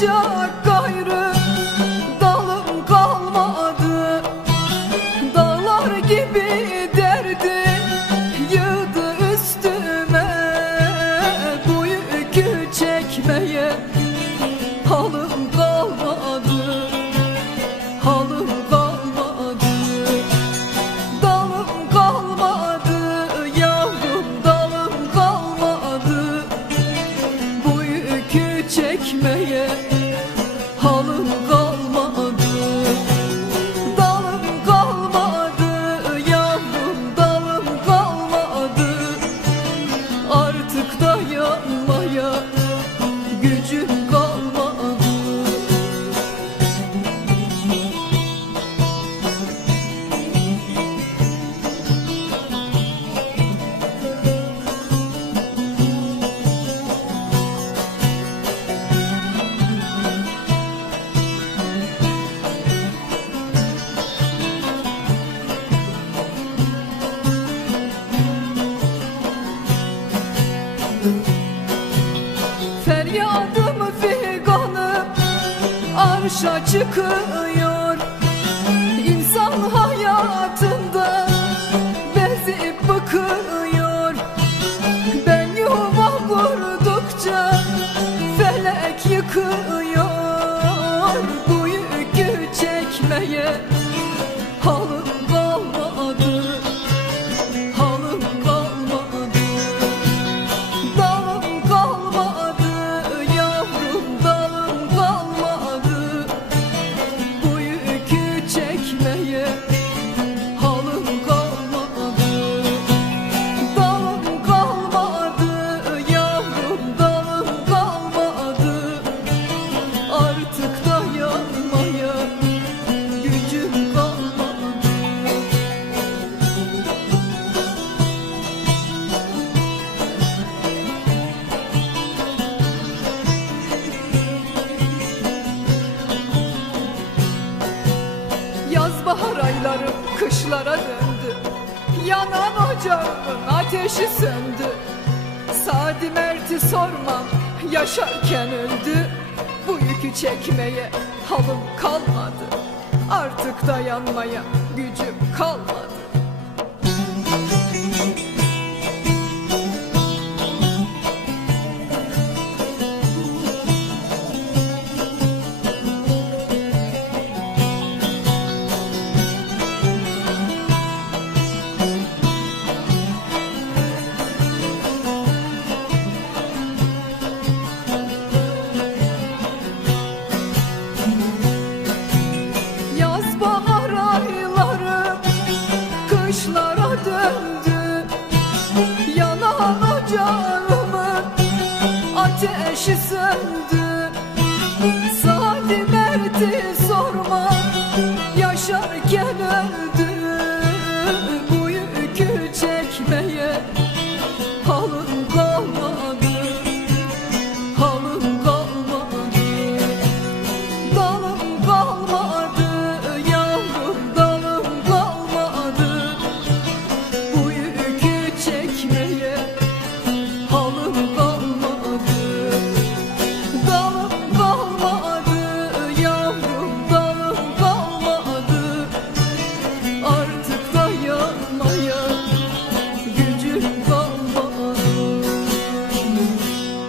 door. halım arşa çıkıyor. İnsan hayatında bezip bakıyor. Ben yuva kurdukça felek yıkıyor. Bu yükü çekmeye Yaz bahar ayları kışlara döndü. Yanan ocağımın ateşi söndü. Sadi Mert'i sormam yaşarken öldü. Bu yükü çekmeye halım kalmadı. Artık dayanmaya gücüm kalmadı ateşi söndü